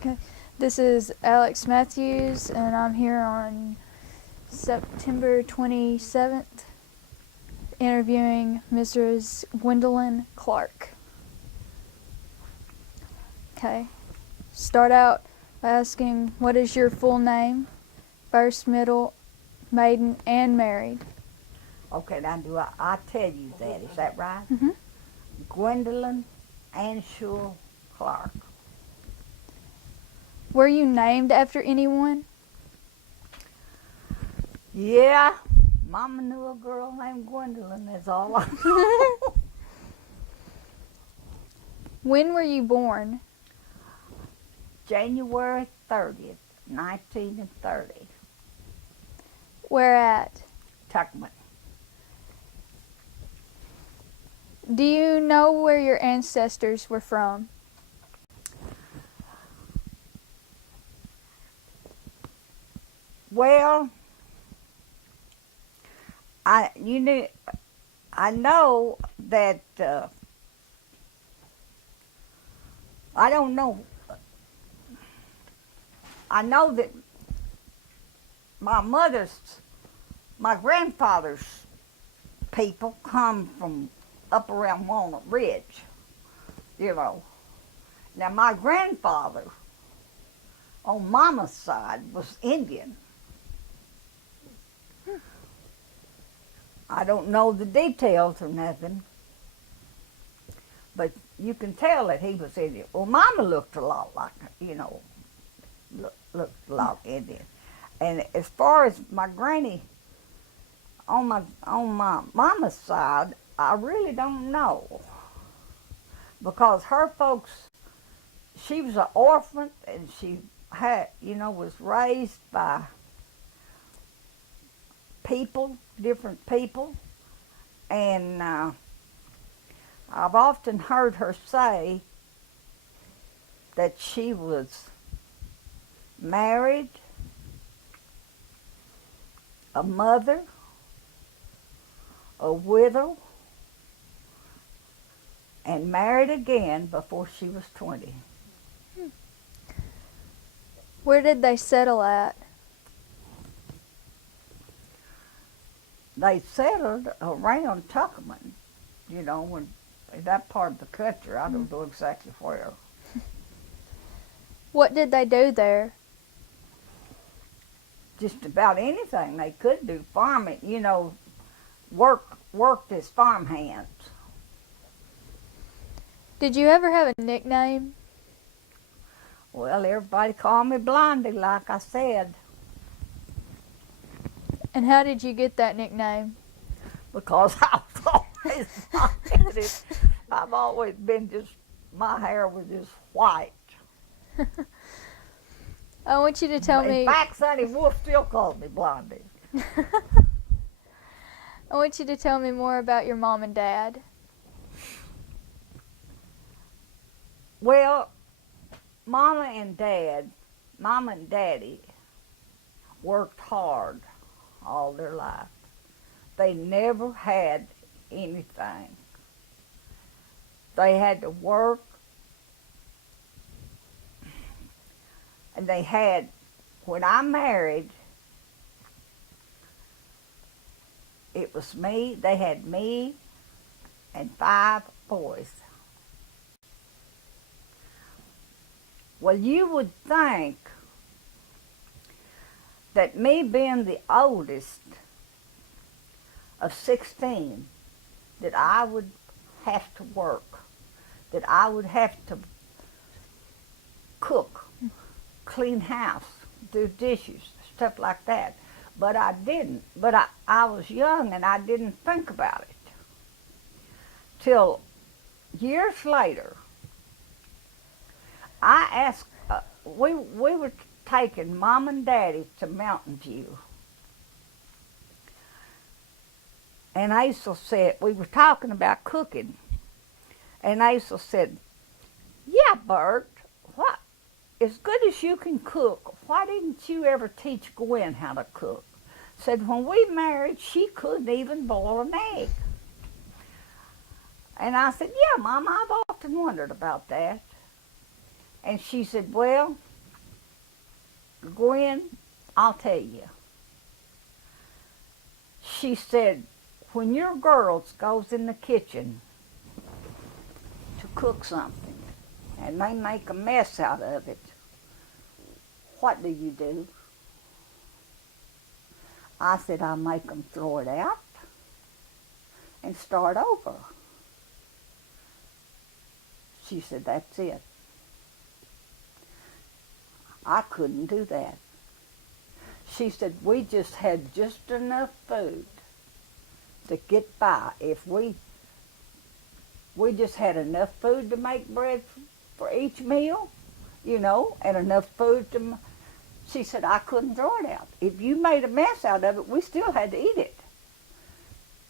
Okay. This is Alex Matthews, and I'm here on September 27th interviewing Mrs. Gwen Clark. Okay. Start out by asking, what is your full name? First, middle, maiden, and married. Okay, now I tell you that, is that right? Mm-hmm. Gwendolyn Anshul Clark. Were you named after anyone? Yeah, Mama knew a girl named Gwendolyn, that's all I know. When were you born? January 30th, 1930, Where at? Tuckman. Do you know where your ancestors were from? Well, I know that I don't know. I know that my grandfather's people come from up around Walnut Ridge, you know. Now my grandfather on Mama's side was Indian. I don't know the details or nothing, but you can tell that he was Indian. Well, Mama looked a lot like, looked a lot Indian. And as far as my granny on my mama's side, I really don't know, because her folks, she was an orphan, and she had, was raised by people, different people, and I've often heard her say that she was married, a mother, a widow, and married again before she was 20. Where did they settle at? They settled around Tuckman, in that part of the country. I don't know exactly where. What did they do there? Just about anything they could do. Farming, worked as farm hands. Did you ever have a nickname? Well, everybody called me Blondie, like I said, And how did you get that nickname? because I was always blonde. I've always been my hair was just white. I want you to tell me. In fact, Sonny Wolf still calls me Blondie. I want you to tell me more about your mom and dad. Well, Mama and Daddy worked hard all their life. They never had anything. They had to work, and they had, when I married, it was me, they had me and 5 boys. Well, you would think that me being the oldest of 16, that I would have to work, that I would have to cook, clean house, do dishes, stuff like that. But I didn't. But I was young and I didn't think about it. Till years later, I asked, we were taking Mom and Daddy to Mountain View. And Aisel said, we were talking about cooking. And Aisel said, yeah, Bert, what? As good as you can cook, why didn't you ever teach Gwen how to cook? Said, when we married, she couldn't even boil an egg. And I said, yeah, Mom, I've often wondered about that. And she said, well, Gwen, I'll tell you. She said, when your girls goes in the kitchen to cook something and they make a mess out of it, what do? I said, I make them throw it out and start over. She said, that's it. I couldn't do that. She said, we just had just enough food to get by. If we just had enough food to make bread for each meal, you know, and enough food to... She said, I couldn't throw it out. If you made a mess out of it, we still had to eat it.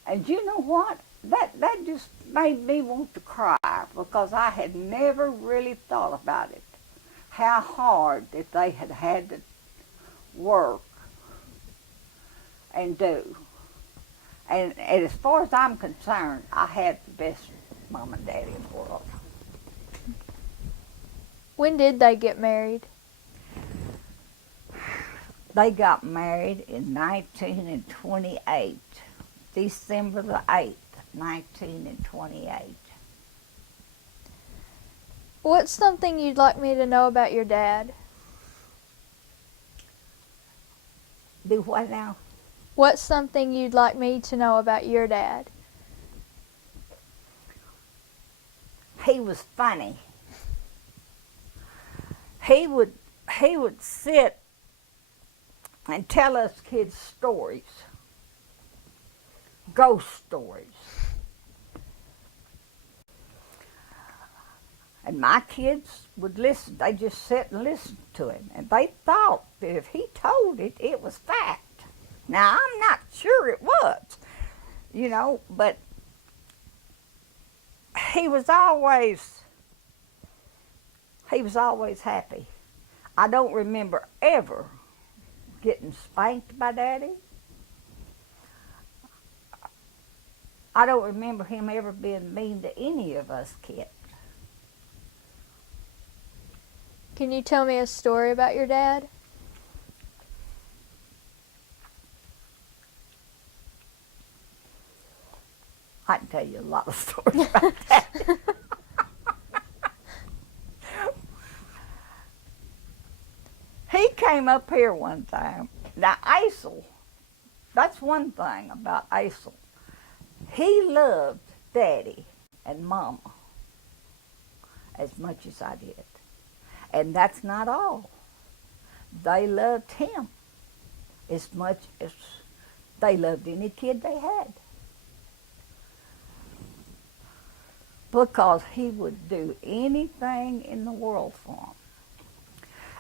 And you know what? That just made me want to cry, because I had never really thought about it. How hard that they had to work and do. And as far as I'm concerned, I had the best mom and daddy in the world. When did they get married? They got married in 1928, December the 8th, 1928. What's something you'd like me to know about your dad? Do what now? What's something you'd like me to know about your dad? He was funny. He would sit and tell us kids stories, ghost stories. And my kids would listen. They just sit and listen to him. And they thought that if he told it, it was fact. Now, I'm not sure it was, you know, but he was always happy. I don't remember ever getting spanked by Daddy. I don't remember him ever being mean to any of us kids. Can you tell me a story about your dad? I can tell you a lot of stories about that. He came up here one time. Now, Aisel, that's one thing about Aisel. He loved Daddy and Mama as much as I did. And that's not all. They loved him as much as they loved any kid they had. Because he would do anything in the world for them.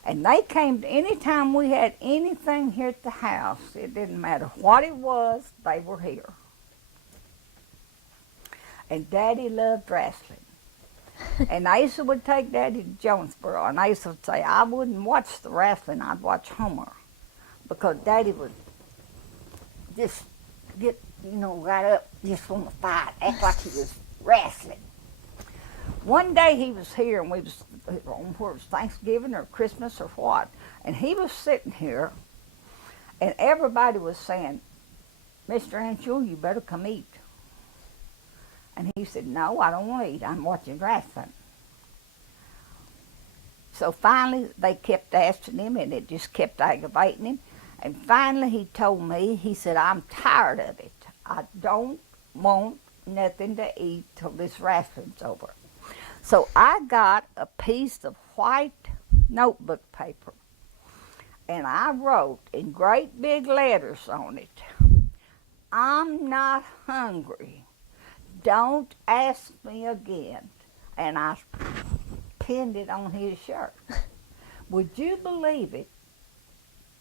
And they came, anytime we had anything here at the house, it didn't matter what it was, they were here. And Daddy loved wrestling. And Asa would take Daddy to Jonesboro, and Asa would say, I wouldn't watch the wrestling, I'd watch Homer. Because Daddy would just get, right up, just want to fight, act like he was wrestling. One day he was here, and we was on where it was Thanksgiving or Christmas or what, and he was sitting here, and everybody was saying, Mr. Anshul, you better come eat. And he said, no, I don't want to eat. I'm watching wrestling. So finally, they kept asking him, and it just kept aggravating him. And finally, he told me, he said, I'm tired of it. I don't want nothing to eat till this wrestling's over. So I got a piece of white notebook paper, and I wrote in great big letters on it, I'm not hungry. Don't ask me again. And I pinned it on his shirt. Would you believe it?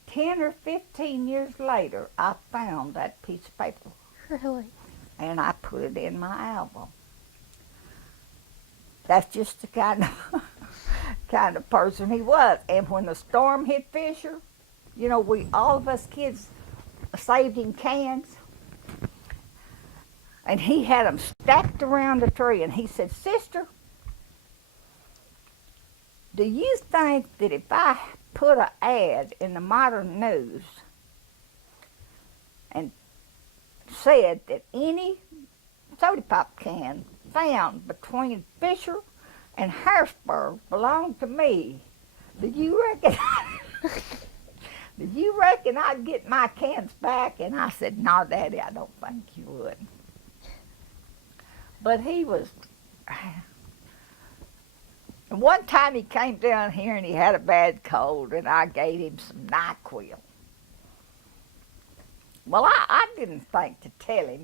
10 or 15 years later, I found that piece of paper. Really? And I put it in my album. That's just the kind of person he was. And when the storm hit Fisher, all of us kids saved him cans. And he had them stacked around the tree, and he said, Sister, Do you think that if I put an ad in the Modern News and said that any soda pop can found between Fisher and Harrisburg belonged to me, do you reckon I'd get my cans back? And I said, no, Daddy, I don't think you would. But he was... And one time he came down here and he had a bad cold, and I gave him some NyQuil. Well, I didn't think to tell him,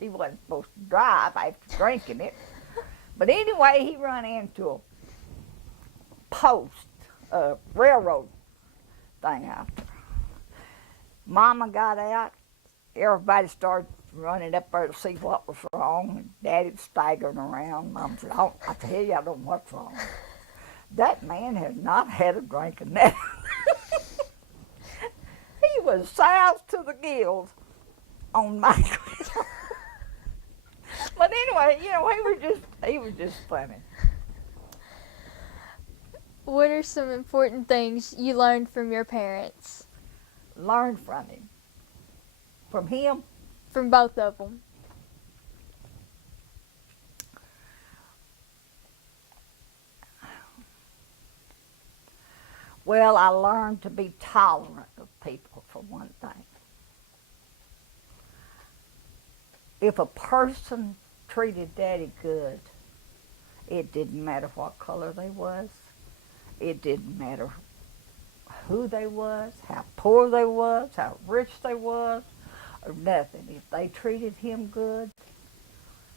he wasn't supposed to drive after drinking it. But anyway, he run into a post, a railroad thing out there. Mama got out. Everybody started running up there to see what was wrong. And Daddy was staggering around. Mom said, I tell you, I don't know what's wrong. That man has not had a drink of that. He was soused to the gills on my But anyway, he was just funny. What are some important things you learned from your parents? Learn from him. From him? From both of them. Well, I learned to be tolerant of people, for one thing. If a person treated Daddy good, it didn't matter what color they was. It didn't matter who they was, how poor they was, how rich they was, or nothing. If they treated him good,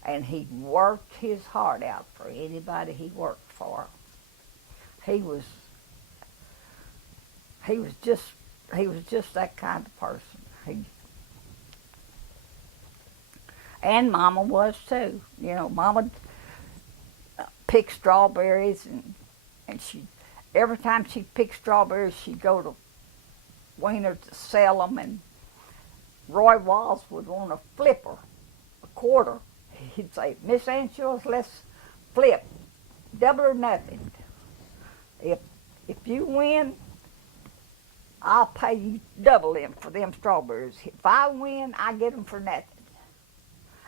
and he worked his heart out for anybody he worked for, he was just that kind of person. And Mama was too. Mama picked strawberries, and she, every time she picked strawberries, she'd go to Wiener to sell them, and Roy Walls would want a flipper, a quarter. He'd say, Miss Anschulz, let's flip, double or nothing. If you win, I'll pay you double them for them strawberries. If I win, I get them for nothing.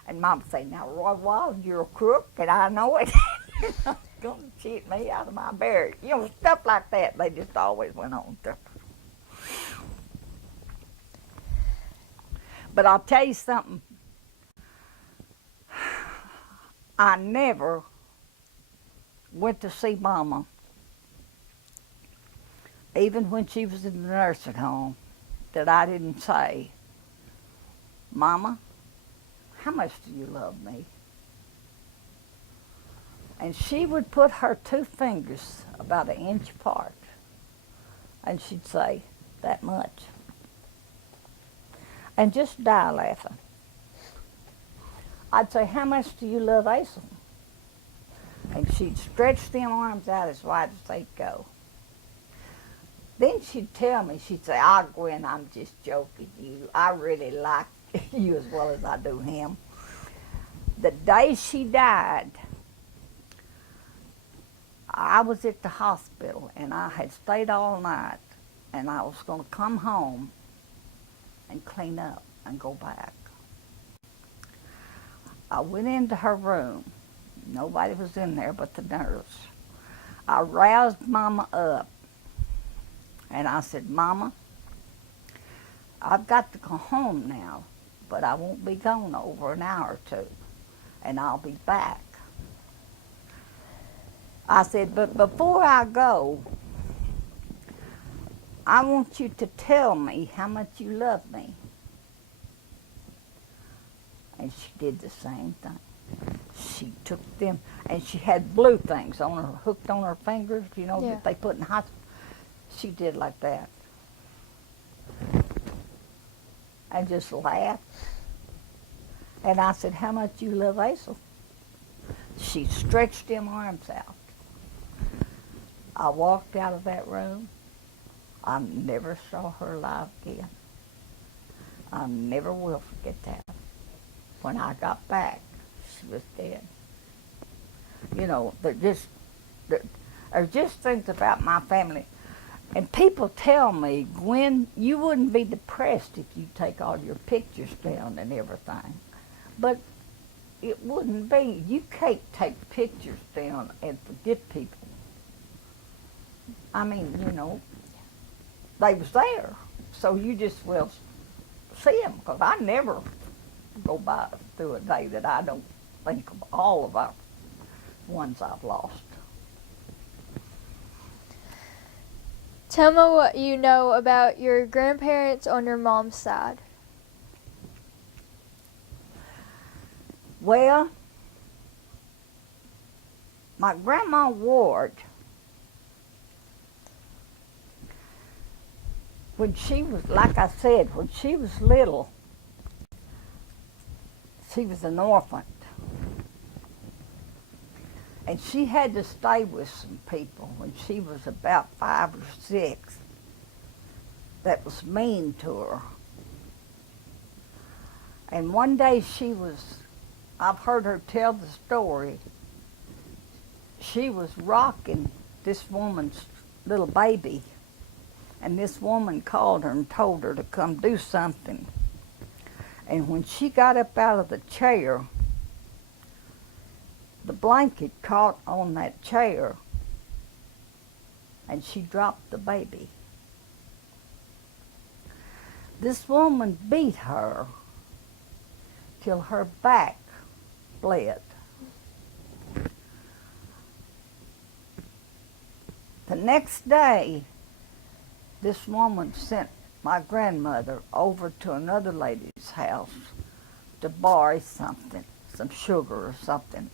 And Mom would say, now, Roy Walls, you're a crook, and I know it. You're not going to cheat me out of my berry. Stuff like that. They just always went on. But I'll tell you something. I never went to see Mama, even when she was in the nursing home, that I didn't say, Mama, how much do you love me? And she would put her two fingers about an inch apart, and she'd say, that much. And just die laughing. I'd say, how much do you love Asa? And she'd stretch them arms out as wide as they'd go. Then she'd tell me, she'd say, Gwen, I'm just joking you. I really like you as well as I do him. The day she died, I was at the hospital, and I had stayed all night, and I was going to come home and clean up and go back. I went into her room. Nobody was in there but the nurse. I roused Mama up, and I said, Mama, I've got to go home now, but I won't be gone over an hour or two, and I'll be back. I said, but before I go, I want you to tell me how much you love me. And she did the same thing. She took them, and she had blue things on her, hooked on her fingers, that they put in hospital. She did like that. And just laughed. And I said, how much you love Asa? She stretched them arms out. I walked out of that room. I never saw her alive again. I never will forget that. When I got back, she was dead. or just things about my family. And people tell me, Gwen, you wouldn't be depressed if you take all your pictures down and everything. But it wouldn't be. You can't take pictures down and forget people. I mean, they was there. So you just will see them, because I never go by through a day that I don't think of all of our ones I've lost. Tell me what you know about your grandparents on your mom's side. Well, my grandma Ward, when she was, like I said, when she was little, she was an orphan. And she had to stay with some people when she was about 5 or 6 that was mean to her. And one day I've heard her tell the story, she was rocking this woman's little baby, and this woman called her and told her to come do something. And when she got up out of the chair, the blanket caught on that chair, and she dropped the baby. This woman beat her till her back bled. The next day, this woman sent my grandmother over to another lady's house to borrow something, some sugar or something.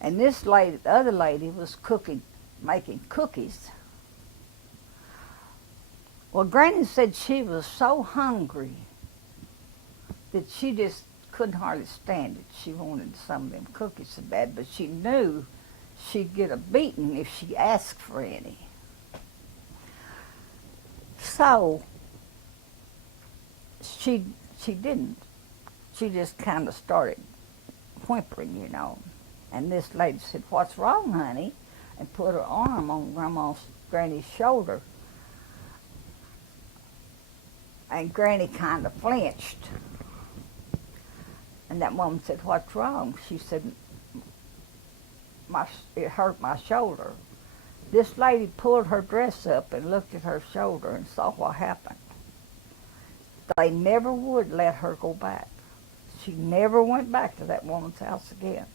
And this lady, the other lady, was making cookies. Well, Granny said she was so hungry that she just couldn't hardly stand it. She wanted some of them cookies so bad, but she knew she'd get a beating if she asked for any. So she didn't. She just kind of started whimpering, And this lady said, "What's wrong, honey?" and put her arm on Granny's shoulder. And Granny kind of flinched. And that woman said, "What's wrong?" She said, it hurt my shoulder. This lady pulled her dress up and looked at her shoulder and saw what happened. They never would let her go back. She never went back to that woman's house again.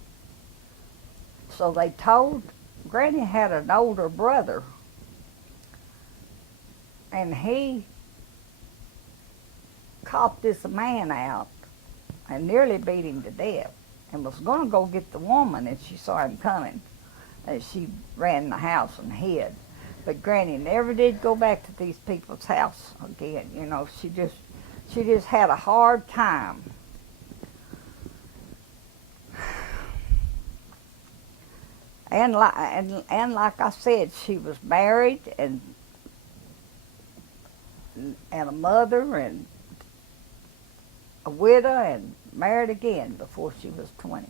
So they told, Granny had an older brother, and he caught this man out and nearly beat him to death, and was going to go get the woman, and she saw him coming, and she ran in the house and hid. But Granny never did go back to these people's house again. She just had a hard time. And like I said, she was married and a mother and a widow, and married again before she was 20.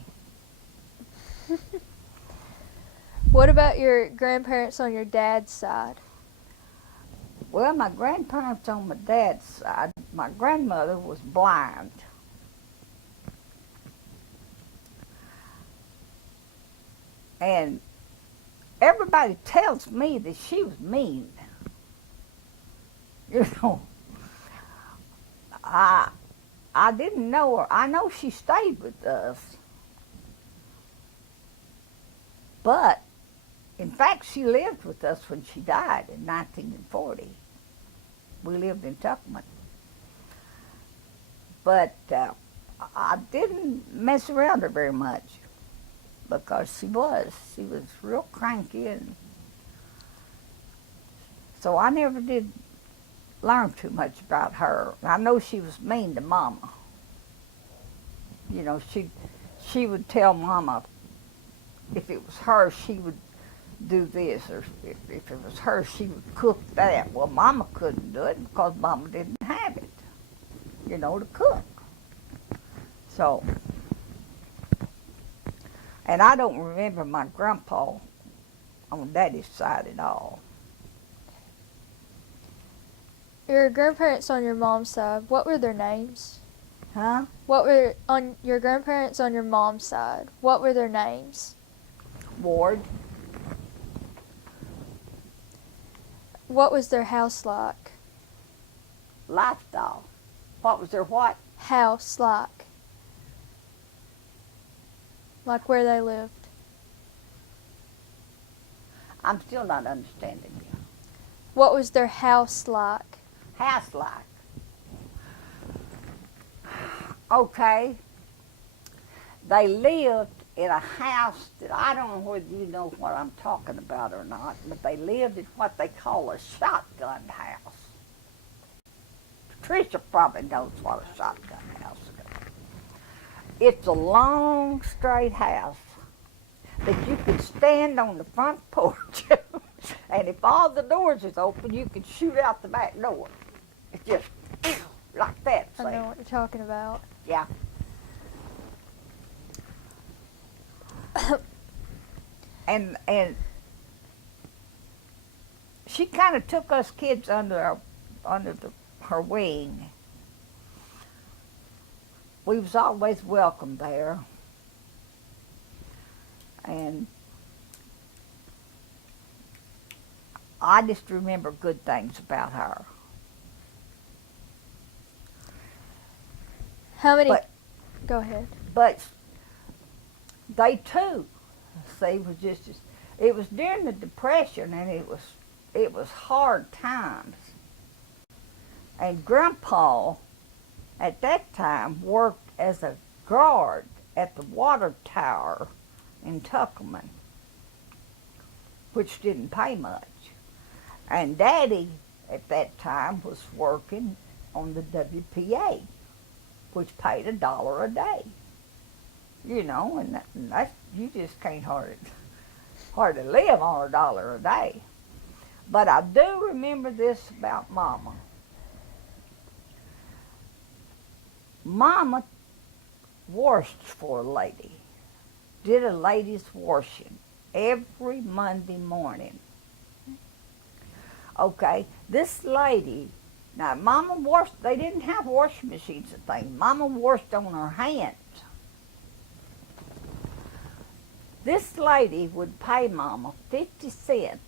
What about your grandparents on your dad's side? Well, my grandparents on my dad's side, my grandmother was blind. And everybody tells me that she was mean. I didn't know her. I know she stayed with us. But, in fact, she lived with us when she died in 1940. We lived in Tuckerman. But I didn't mess around her very much, because she was real cranky, and so I never did learn too much about her. I know she was mean to Mama. She would tell Mama if it was her, she would do this, or if it was her, she would cook that. Well, Mama couldn't do it because Mama didn't have it, to cook. So, and I don't remember my grandpa on Daddy's side at all. Your grandparents on your mom's side, what were their names? Huh? What were on your grandparents on your mom's side? What were their names? Ward. What was their house like? Lifestyle. What was their what? House like? Like where they lived. I'm still not understanding you. What was their house like? House like. Okay. They lived in a house that I don't know whether you know what I'm talking about or not, but they lived in what they call a shotgun house. Patricia probably knows what a shotgun house is. It's a long, straight house that you could stand on the front porch, and if all the doors is open, you could shoot out the back door. It's just like that. I know what you're talking about. Yeah. and she kind of took us kids under her wing. We was always welcome there, and I just remember good things about her. How many? But- Go ahead. But they too, see, was just it was during the Depression, and it was hard times. And Grandpa, at that time, worked as a guard at the water tower in Tuckerman, which didn't pay much. And Daddy, at that time, was working on the WPA, which paid $1 a day. You know, and that's, you just can't hardly live on $1 a day. But I do remember this about Mama. Mama washed for a lady, did a lady's washing every Monday morning. Okay, this lady, now Mama washed, they didn't have washing machines and things. Mama washed on her hands. This lady would pay Mama 50 cents.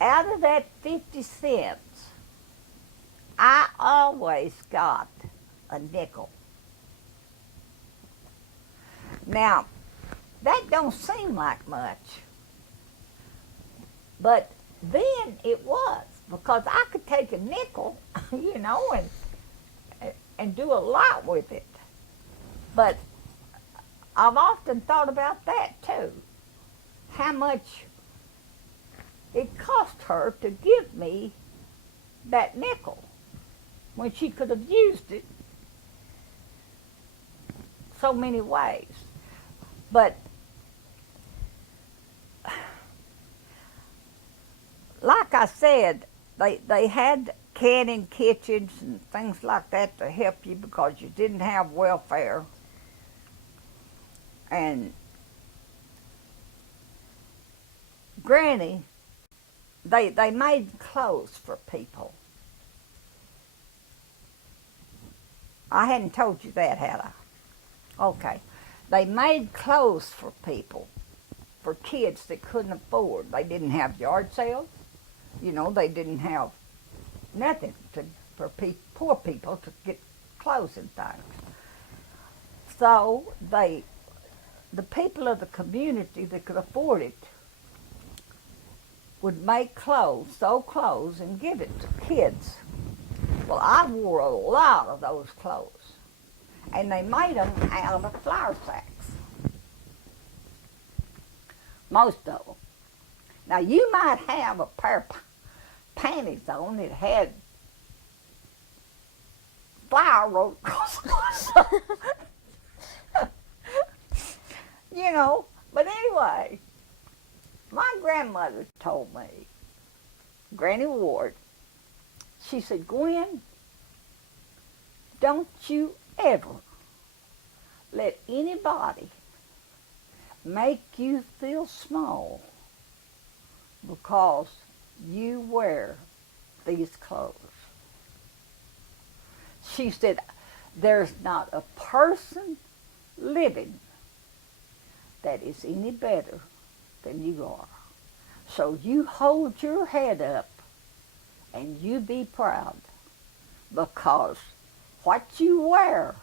Out of that 50 cents, I always got a nickel. Now, that don't seem like much, but then it was, because I could take a nickel, you know, and do a lot with it. But I've often thought about that too, how much it cost her to give me that nickel when she could have used it so many ways. But like I said, they had canning kitchens and things like that to help you because you didn't have welfare. And Granny, they made clothes for people. I hadn't told you that, had I? Okay. They made clothes for people, for kids that couldn't afford. They didn't have yard sales. You know, they didn't have nothing for poor people to get clothes and things. So the people of the community that could afford it would make clothes, sew clothes, and give it to kids. Well, I wore a lot of those clothes, and they made them out of flour sacks, most of them. Now, you might have a pair of panties on that had flour rolled across them. You know, but anyway, my grandmother told me, Granny Ward, she said, Gwen, don't you ever let anybody make you feel small because you wear these clothes. She said, there's not a person living that is any better than you are. So you hold your head up and you be proud, because what you wear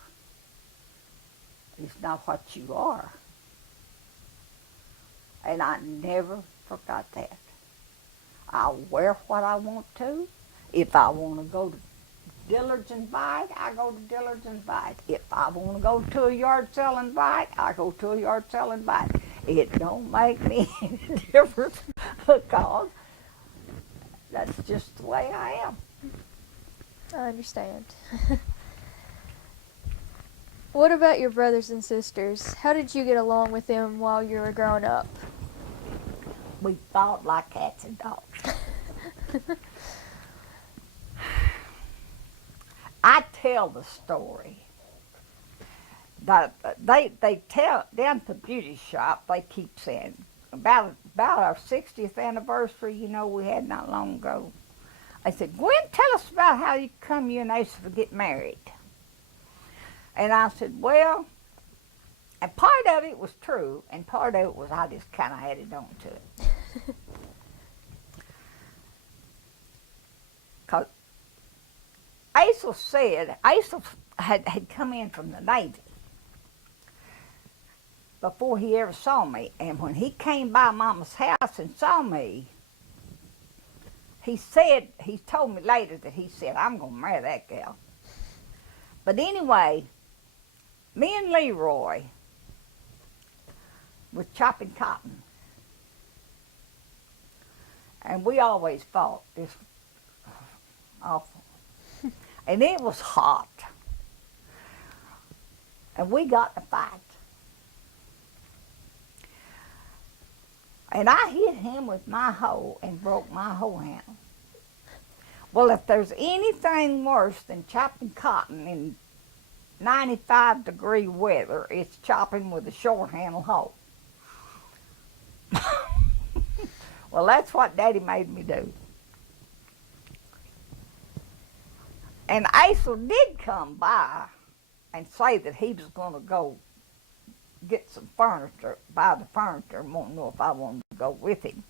is not what you are. And I never forgot that. I'll wear what I want to. If I want to go to Dillard's and buy it, I go to Dillard's and buy it. If I want to go to a yard sale and buy it, I go to a yard sale and buy it. It don't make me any difference, because that's just the way I am. I understand. What about your brothers and sisters? How did you get along with them while you were growing up? We fought like cats and dogs. I tell the story. They tell down at the beauty shop. They keep saying about our 60th anniversary. We had not long ago. I said, Gwen, tell us about how you and Asa get married. And I said, well, and part of it was true, and part of it was I just kind of added on to it. Because Asa had come in from the Navy before he ever saw me. And when he came by Mama's house and saw me, he told me later that he said, I'm going to marry that gal. But anyway, me and Leroy was chopping cotton. And we always fought. This awful. And it was hot. And we got in a fight. And I hit him with my hoe and broke my hoe handle. Well, if there's anything worse than chopping cotton in 95-degree weather, it's chopping with a short handle hoe. Well, that's what Daddy made me do. And Asa did come by and say that he was going to go get some furniture, buy the furniture, and won't know if I wanted to go with him.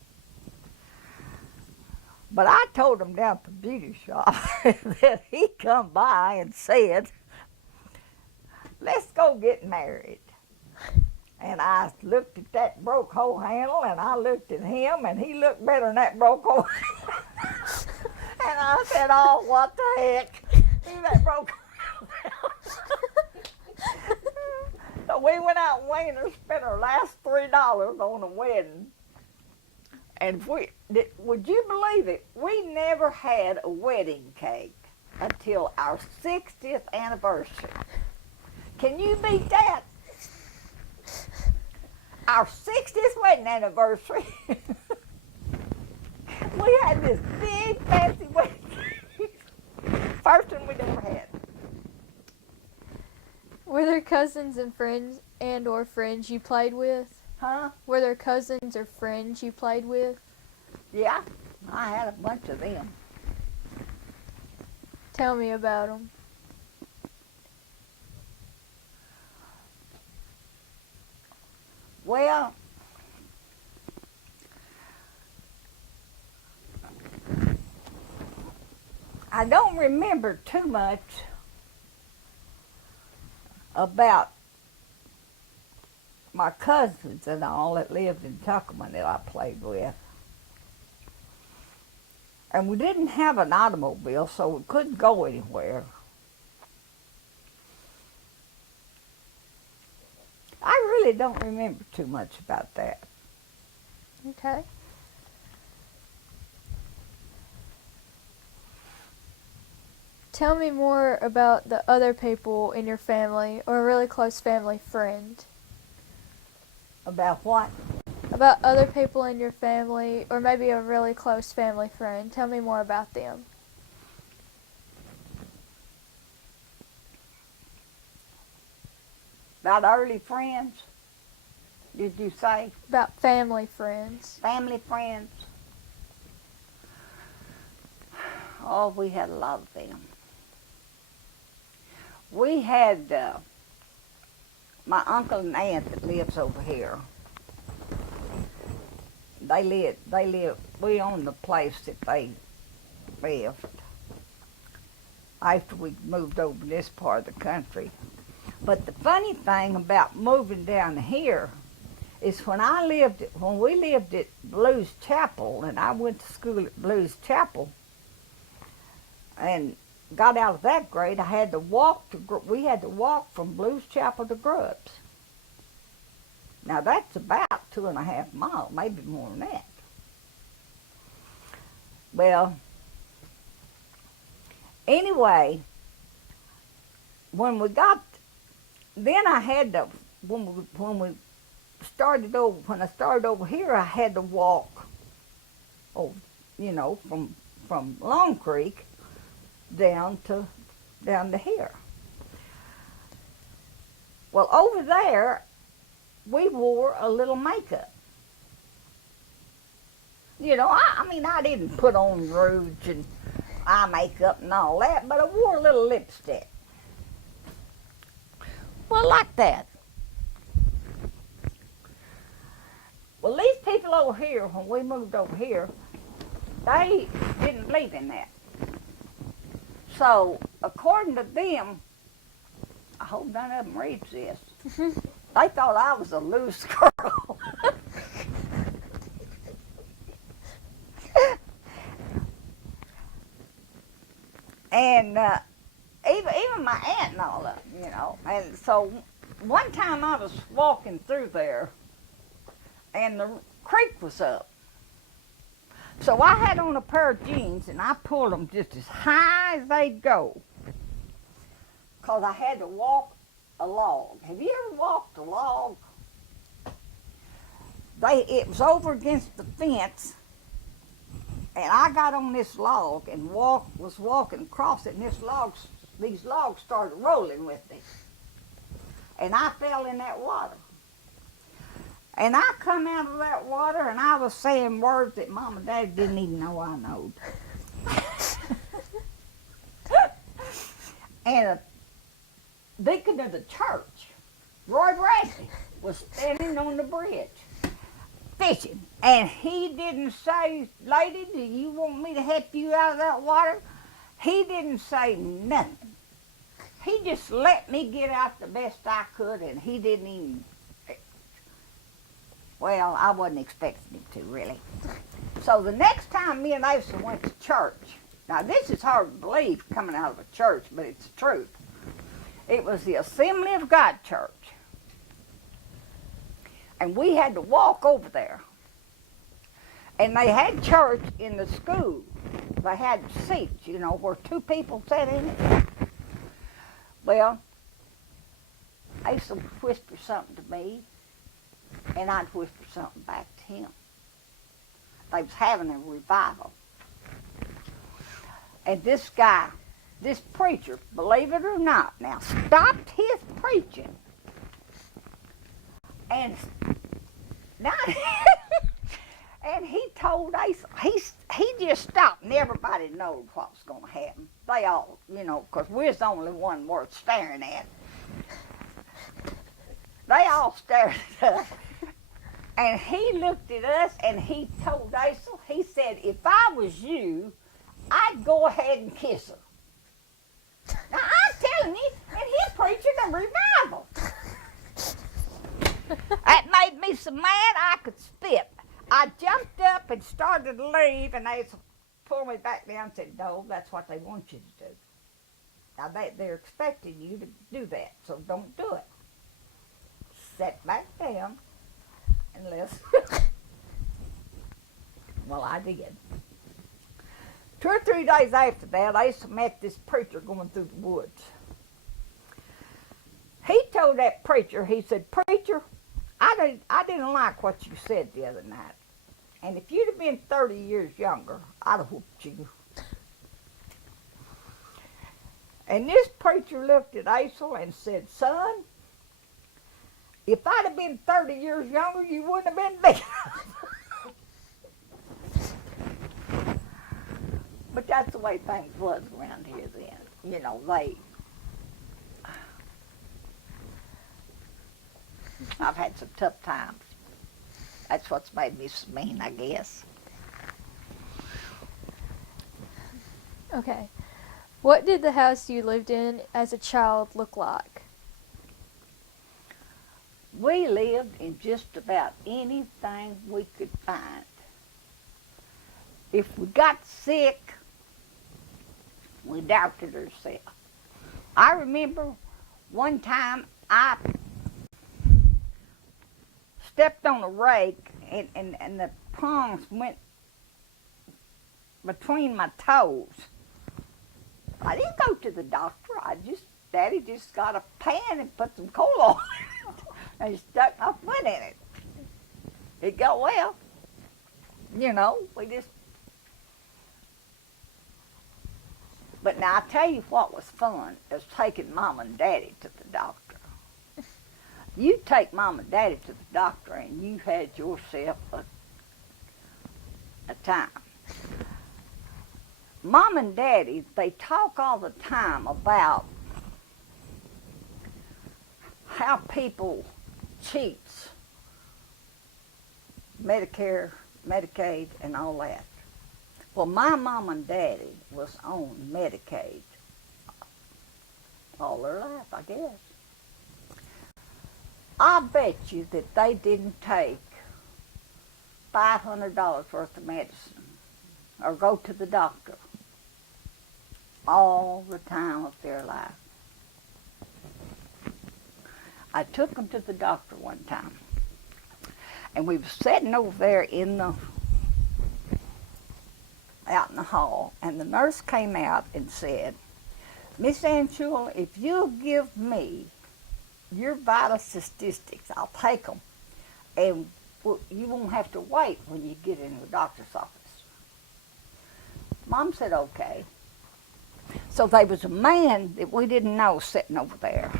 But I told him down at the beauty shop that he come by and said, let's go get married. And I looked at that broke hoe handle, and I looked at him, and he looked better than that broke hoe handle. And I said, oh, what the heck? Leave that broke hoe handle. So we went out in Wayne and spent our last $3 on a wedding. And would you believe it? We never had a wedding cake until our 60th anniversary. Can you beat that? Our 60th wedding anniversary. We had this big fancy wedding cake. First one we'd ever had. Were there cousins and friends or friends you played with? Huh? Were there cousins or friends you played with? Yeah, I had a bunch of them. Tell me about them. Well, I don't remember too much about my cousins and all that lived in Tuckerman that I played with. And we didn't have an automobile, so we couldn't go anywhere. I really don't remember too much about that. Okay. Tell me more about the other people in your family or a really close family friend. About what? About other people in your family or maybe a really close family friend. Tell me more about them. About early friends? did you say? About family friends. Family, friends? Oh, we had a lot of them. We had my uncle and aunt that lives over here. They live, we own the place that they lived after we moved over to this part of the country. But the funny thing about moving down here is when we lived at Blues Chapel, and I went to school at Blues Chapel, and got out of that grade, I had to walk we had to walk from Blues Chapel to Grubbs. Now that's about 2.5 miles, maybe more than that. Well, anyway, when I started over here, I had to walk, from Long Creek down to here. Well, over there, we wore a little makeup. I didn't put on rouge and eye makeup and all that, but I wore a little lipstick. Well, like that. Well, these people over here, when we moved over here, they didn't believe in that. So, according to them, I hope none of them reads this, they thought I was a loose girl. And even my aunt and all of them, And so one time I was walking through there, and the creek was up. So I had on a pair of jeans, and I pulled them just as high as they'd go, because I had to walk a log. Have you ever walked a log? It was over against the fence, and I got on this log and was walking across it, and these logs started rolling with me. And I fell in that water. And I come out of that water, and I was saying words that Mom and Dad didn't even know I knowed. And a deacon of the church, Roy Bradley, was standing on the bridge fishing. And he didn't say, "Lady, do you want me to help you out of that water?" He didn't say nothing. He just let me get out the best I could, and he didn't even... Well, I wasn't expecting him to, really. So the next time me and Asa went to church, now this is hard to believe coming out of a church, but it's the truth. It was the Assembly of God church. And we had to walk over there. And they had church in the school. They had seats, where two people sat in it. Well, Asa would whisper something to me, and I'd whisper something back to him. They was having a revival. And this guy, this preacher, believe it or not, now stopped his preaching. And now, and he told Asa, he just stopped, and everybody knowed what was going to happen. They all, because we're the only one worth staring at. They all stared at us. And he looked at us, and he told Asa, he said, "If I was you, I'd go ahead and kiss her." Now, I'm telling you, and he's preaching a revival. That made me so mad I could spit. I jumped up and started to leave, and they pulled me back down and said, "No, that's what they want you to do. Now, they're expecting you to do that, so don't do it. Sit back down and listen." Well, I did. 2 or 3 days after that, I met this preacher going through the woods. He told that preacher, he said, "Preacher, I didn't like what you said the other night. And if you'd have been 30 years younger, I'd have whooped you." And this preacher looked at Asa and said, "Son, If I'd have been 30 years younger, you wouldn't have been big enough. But that's the way things was around here then. You know, I've had some tough times. That's what's made me so mean, I guess. Okay. What did the house you lived in as a child look like? We lived in just about anything we could find. If we got sick, we doctored ourselves. I remember one time I stepped on a rake and the prongs went between my toes. I didn't go to the doctor. Daddy just got a pan and put some coal on it and stuck my foot in it. It got well. You know, But now I tell you what was fun is taking Mom and Daddy to the doctor. You take Mom and Daddy to the doctor and you had yourself a time. Mom and Daddy, they talk all the time about how people cheats Medicare, Medicaid, and all that. Well, my mom and daddy was on Medicaid all their life, I guess. I bet you that they didn't take $500 worth of medicine or go to the doctor all the time of their life. I took them to the doctor one time, and we were sitting over there out in the hall, and the nurse came out and said, "Miss Anshul, if you'll give me your vital statistics, I'll take them, and you won't have to wait when you get in the doctor's office." Mom said, "Okay." So there was a man that we didn't know sitting over there.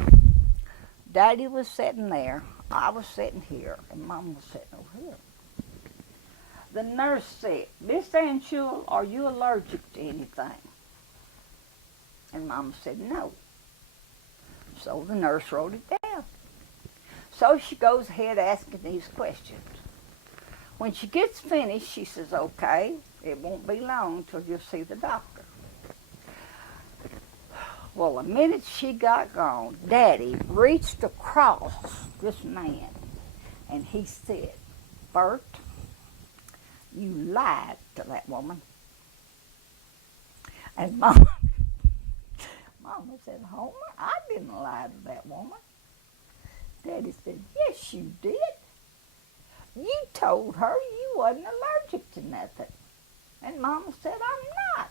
Daddy was sitting there, I was sitting here, and Mom was sitting over here. The nurse said, "Miss Anshul, are you allergic to anything?" And Mom said, "No." So the nurse wrote it down. So she goes ahead asking these questions. When she gets finished, she says, "Okay, it won't be long till you'll see the doctor." Well, the minute she got gone, Daddy reached across this man, and he said, "Bert, you lied to that woman." And Mama said, "Homer, I didn't lie to that woman." Daddy said, "Yes, you did. You told her you wasn't allergic to nothing." And Mama said, "I'm not."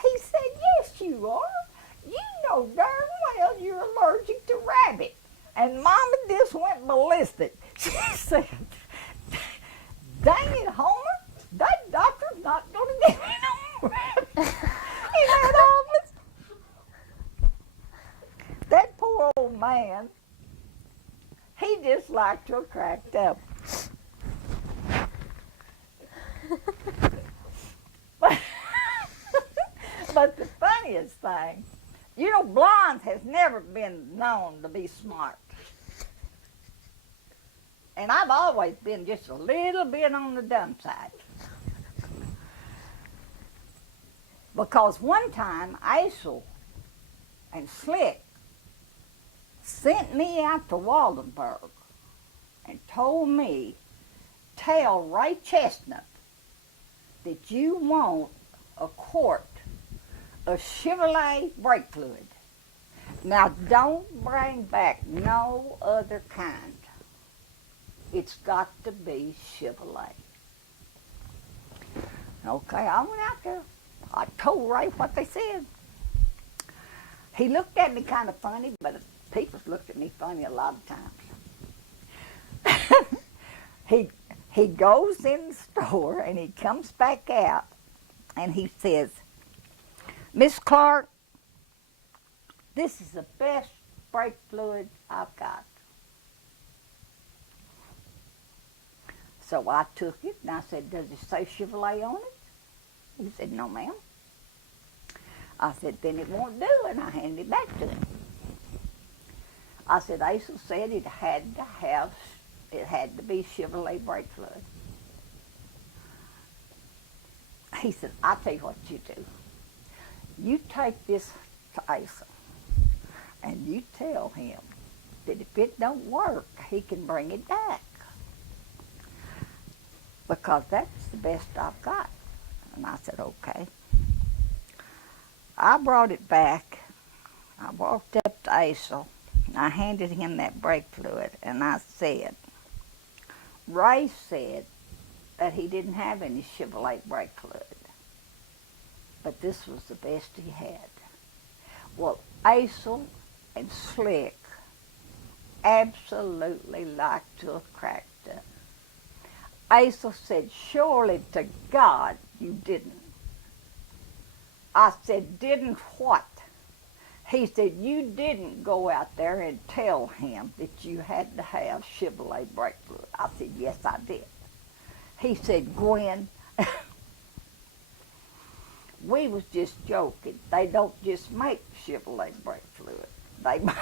He said, "Yes, you are. You know darn well you're allergic to rabbit." And Mama just went ballistic. She said, "Dang it, Homer, that doctor's not going to give me no rabbit in that office." That poor old man, he just liked to have cracked up. But the funniest thing, you know, blondes has never been known to be smart. And I've always been just a little bit on the dumb side. Because one time, Aisel and Slick sent me out to Waldenburg and told me, "Tell Ray Chestnut that you want a quart of Chevrolet brake fluid. Now don't bring back no other kind. It's got to be Chevrolet." Okay, I went out there. I told Ray what they said. He looked at me kind of funny, but people's looked at me funny a lot of times. He goes in the store and he comes back out and he says, "Miss Clark, this is the best brake fluid I've got." So I took it and I said, "Does it say Chevrolet on it?" He said, "No, ma'am." I said, "Then it won't do," and I handed it back to him. I said, "Asa said it had to be Chevrolet brake fluid." He said, "I'll tell you what you do. You take this to Asa and you tell him that if it don't work, he can bring it back. Because that's the best I've got." And I said, "Okay." I brought it back. I walked up to Asa and I handed him that brake fluid and I said, "Ray said that he didn't have any Chevrolet brake fluid, but this was the best he had." Well, Asa and Slick absolutely liked to have cracked up. Asa said, "Surely to God you didn't." I said, "Didn't what?" He said, "You didn't go out there and tell him that you had to have Chevrolet brake fluid." I said, "Yes, I did." He said, "Gwen, we was just joking. They don't just make Chevrolet brake fluid. They make..."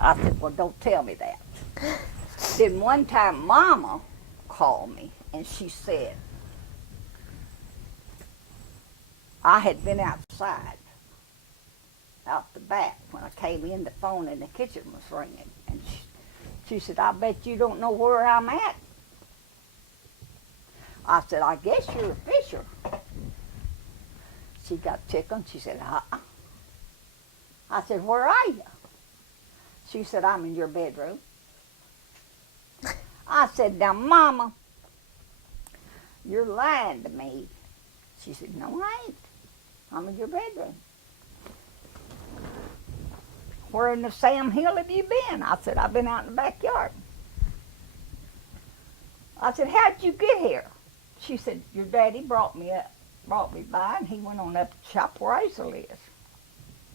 I said, "Well, don't tell me that." Then one time Mama called me and she said, I had been outside, out the back, when I came in, the phone in the kitchen was ringing. And she said, "I bet you don't know where I'm at." I said, "I guess you're a fisher." She got tickled. She said, "Uh-uh." I said, "Where are you?" She said, "I'm in your bedroom." I said, "Now, Mama, you're lying to me." She said, "No, I ain't. I'm in your bedroom." "Where in the Sam Hill have you been?" I said, "I've been out in the backyard." I said, "How'd you get here?" She said, "Your daddy brought me by, and he went on up to the shop where Asa lives."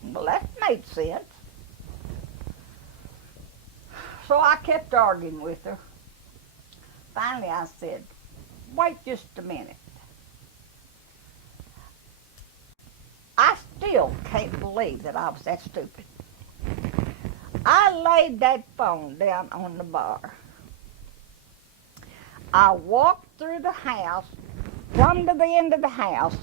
Well, that made sense. So I kept arguing with her. Finally, I said, "Wait just a minute. I still can't believe that I was that stupid." I laid that phone down on the bar. I walked through the house, come to the end of the house,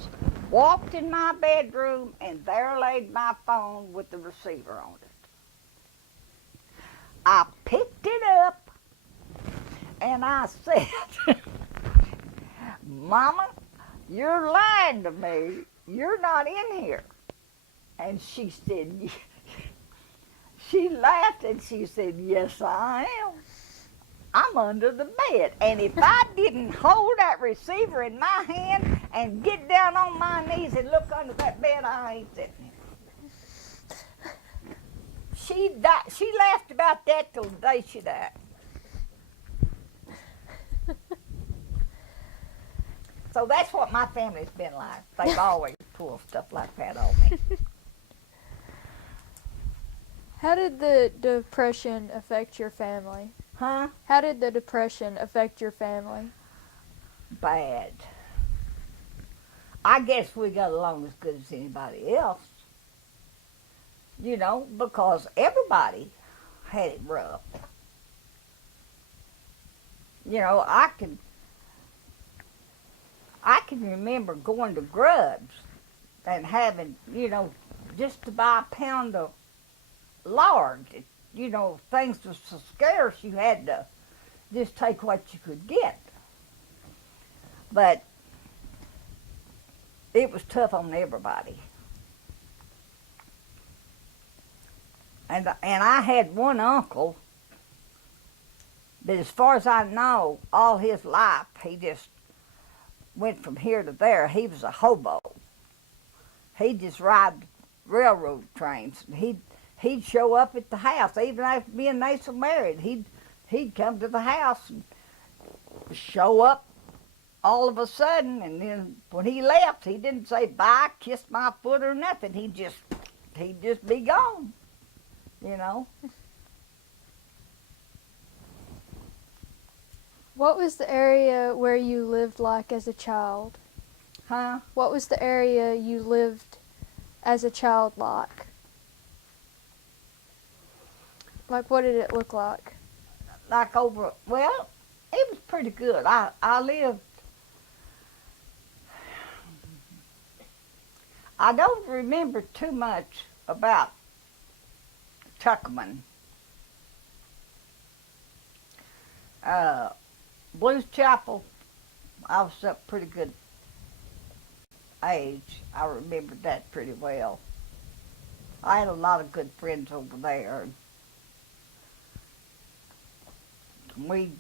walked in my bedroom, and there laid my phone with the receiver on it. I picked it up and I said, "Mama, you're lying to me. You're not in here." And she said, she laughed and she said, "Yes, I am. I'm under the bed. And if I didn't hold that receiver in my hand and get down on my knees and look under that bed, I ain't sitting here." She laughed about that till the day she died. So that's what my family's been like. They've always pulled stuff like that on me. How did the Depression affect your family? Huh? How did the Depression affect your family? Bad. I guess we got along as good as anybody else. You know, because everybody had it rough. You know, I can remember going to Grubs and having, you know, just to buy a pound of lard. You know, things were so scarce you had to just take what you could get. But it was tough on everybody. And I had one uncle that, as far as I know, all his life he just went from here to there. He was a hobo. He'd just ride railroad trains. He'd show up at the house, even after me and Asa married. He'd come to the house and show up all of a sudden, and then when he left, he didn't say bye, kiss my foot or nothing. He'd just be gone, you know. What was the area where you lived like as a child? Huh? What was the area you lived as a child like? Like, what did it look like? Like over, well, it was pretty good. I lived, I don't remember too much about Tuckerman. Uh, Blues Chapel, I was up pretty good age. I remember that pretty well. I had a lot of good friends over there. We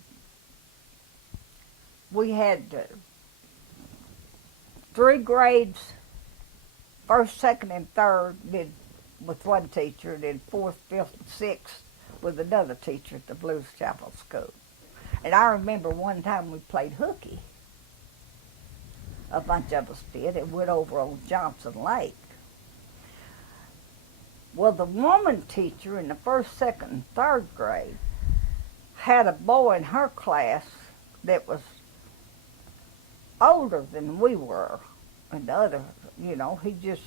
we had 3 grades, first, second, and third did with one teacher, then fourth, fifth, and sixth with another teacher at the Blues Chapel School. And I remember one time we played hooky. A bunch of us did. It went over on Johnson Lake. Well, the woman teacher in the first, second, and third grade had a boy in her class that was older than we were. And the other, he just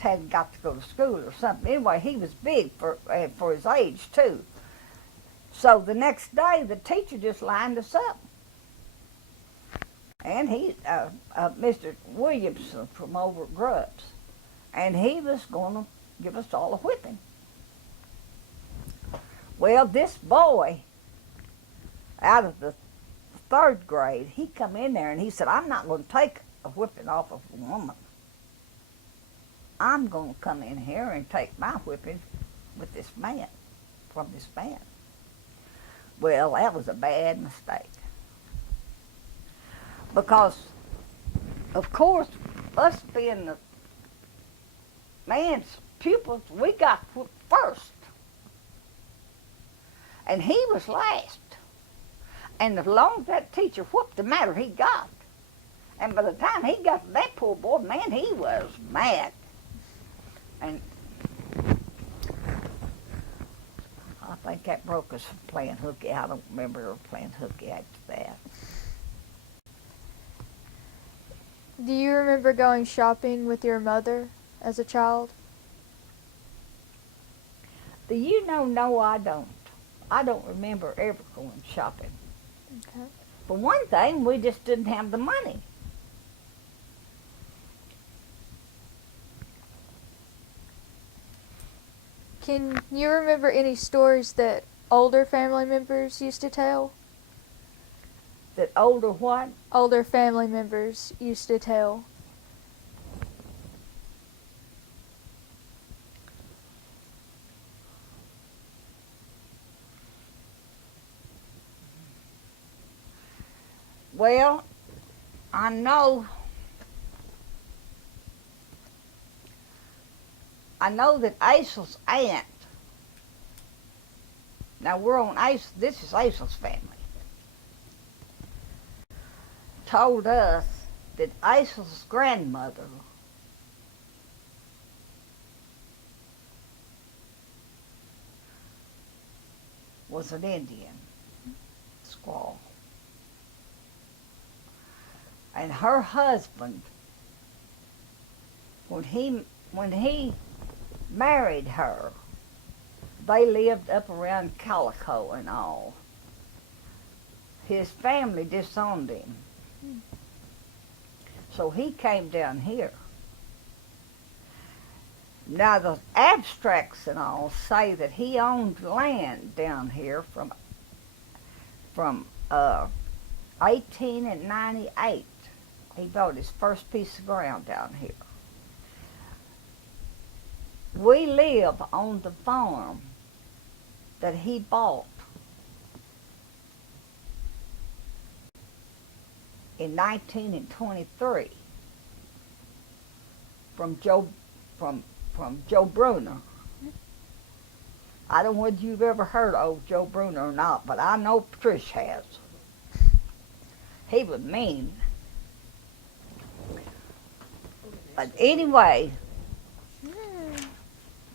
hadn't got to go to school or something. Anyway, he was big for his age too. So the next day, the teacher just lined us up, and Mr. Williamson from over at Grubbs, and he was going to give us all a whipping. Well, this boy, out of the third grade, he come in there and he said, "I'm not going to take a whipping off of a woman. I'm going to come in here and take my whipping with this man, from this man." Well, that was a bad mistake. Because, of course, us being the man's pupils, we got whipped first. And he was last. And the longer that teacher whooped, the madder he got. And by the time he got to that poor boy, man, he was mad. And I think that broke us from playing hooky. I don't remember ever playing hooky after that. Do you remember going shopping with your mother as a child? Do you know? No, I don't. I don't remember ever going shopping. Okay. For one thing, we just didn't have the money. Can you remember any stories that older family members used to tell? That older what? Older family members used to tell. Well, I know that Asel's aunt, now we're on Asel, this is Asel's family, told us that Asel's grandmother was an Indian squaw. And her husband, when he married her, they lived up around Calico and all. His family disowned him. So he came down here. Now the abstracts and all say that he owned land down here from 1898. He bought his first piece of ground down here. We live on the farm that he bought in 1923 from Joe Bruner. I don't know whether you've ever heard of old Joe Bruner or not, but I know Patricia has. He was mean. But anyway,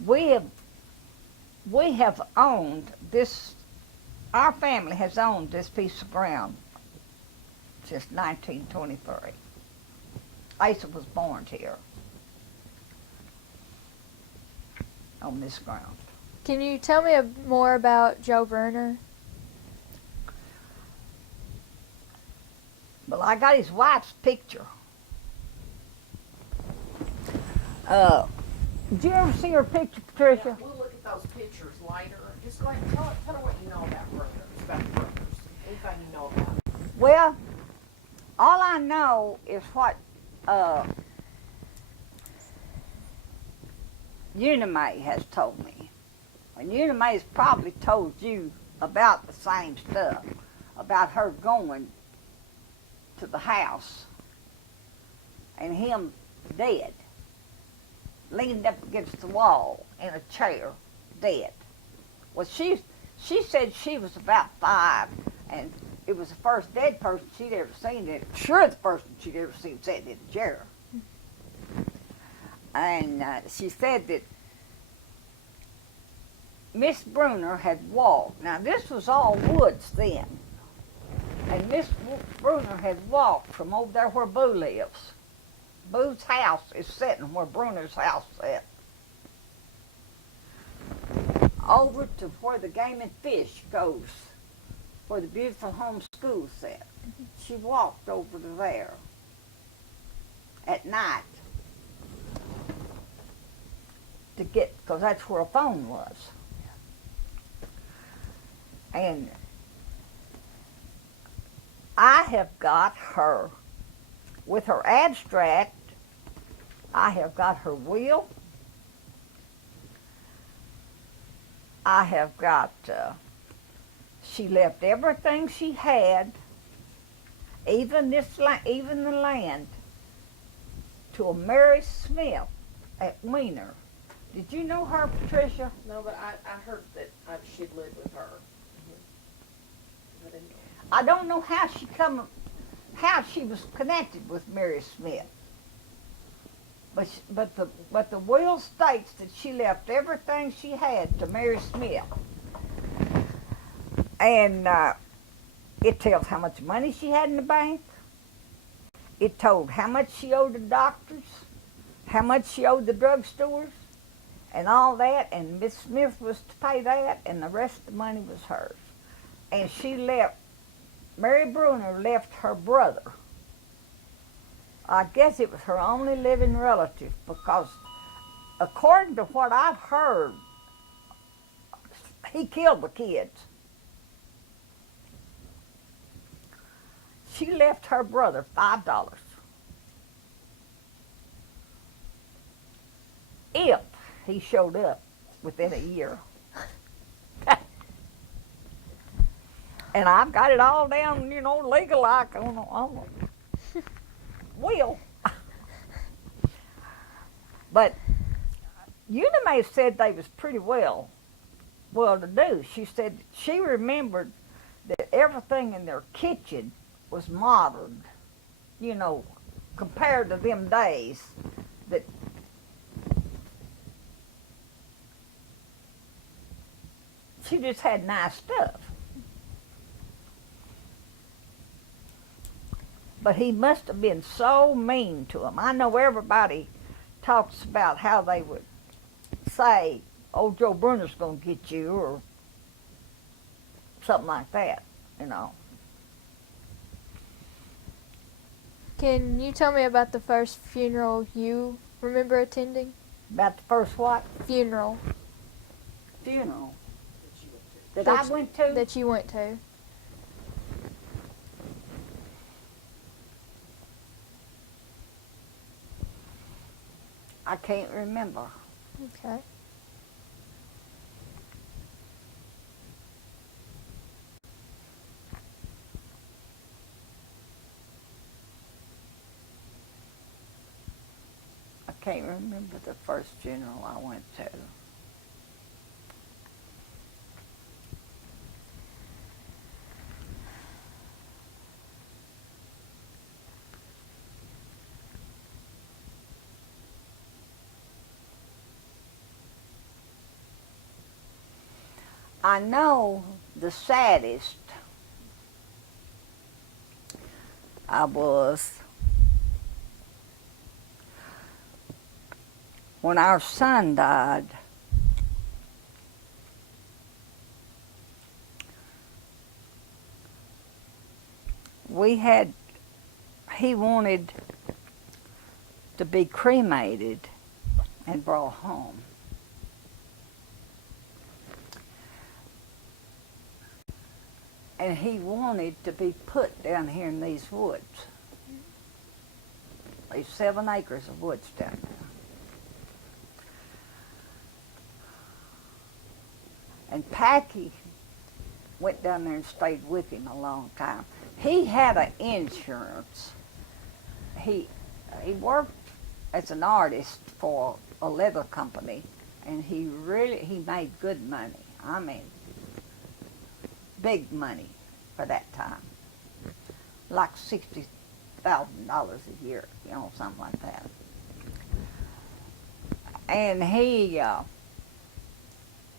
we have owned this our family has owned this piece of ground since 1923. Asa was born here on this ground. Can you tell me more about Joe Bruner? Well, I got his wife's picture. Did you ever see her picture, Patricia? Yeah, we'll look at those pictures later. Just go ahead and tell her what you know about the Bruners. Anything you know about it. Well, all I know is what Unimay has told me. And Unimay has probably told you about the same stuff, about her going to the house and him dead, leaned up against the wall in a chair, dead. Well, she said she was about 5, and it was the first dead person she'd ever seen. Sure, the person she'd ever seen sitting in a chair. And she said that Miss Bruner had walked. Now, this was all woods then. And Miss Bruner had walked from over there where Boo lives. Boo's house is sitting where Bruner's house is over to where the Game and Fish goes, where the Beautiful Home School set. She walked over to there at night to get, because that's where a phone was. And I have got her, with her abstract, I have got her will. I have got, she left everything she had, even the land, to a Mary Smith at Wiener. Did you know her, Patricia? No, but I heard that she'd lived with her. I didn't know. I don't know how she was connected with Mary Smith. But the will states that she left everything she had to Mary Smith. And it tells how much money she had in the bank. It told how much she owed the doctors, how much she owed the drugstores, and all that. And Miss Smith was to pay that, and the rest of the money was hers. And she left, Mary Bruner left her brother. I guess it was her only living relative, because according to what I've heard, he killed the kids. She left her brother $5 if he showed up within a year. And I've got it all down, legal like on the will. But Unimay said they was pretty well to do. She said she remembered that everything in their kitchen was modern, compared to them days that she just had nice stuff. But he must have been so mean to him. I know everybody talks about how they would say, "Oh, Joe Bruner's going to get you," or something like that, Can you tell me about the first funeral you remember attending? About the first what? Funeral Funeral. That That I went to? that you went to. I can't remember. Okay. I can't remember the first funeral I went to. I know the saddest I was when our son died. He wanted to be cremated and brought home. And he wanted to be put down here in these woods. There's 7 acres of woods down there. And Packy went down there and stayed with him a long time. He had an insurance. He worked as an artist for a leather company, and he made good money. I mean, big money for that time, like $60,000 a year, something like that. And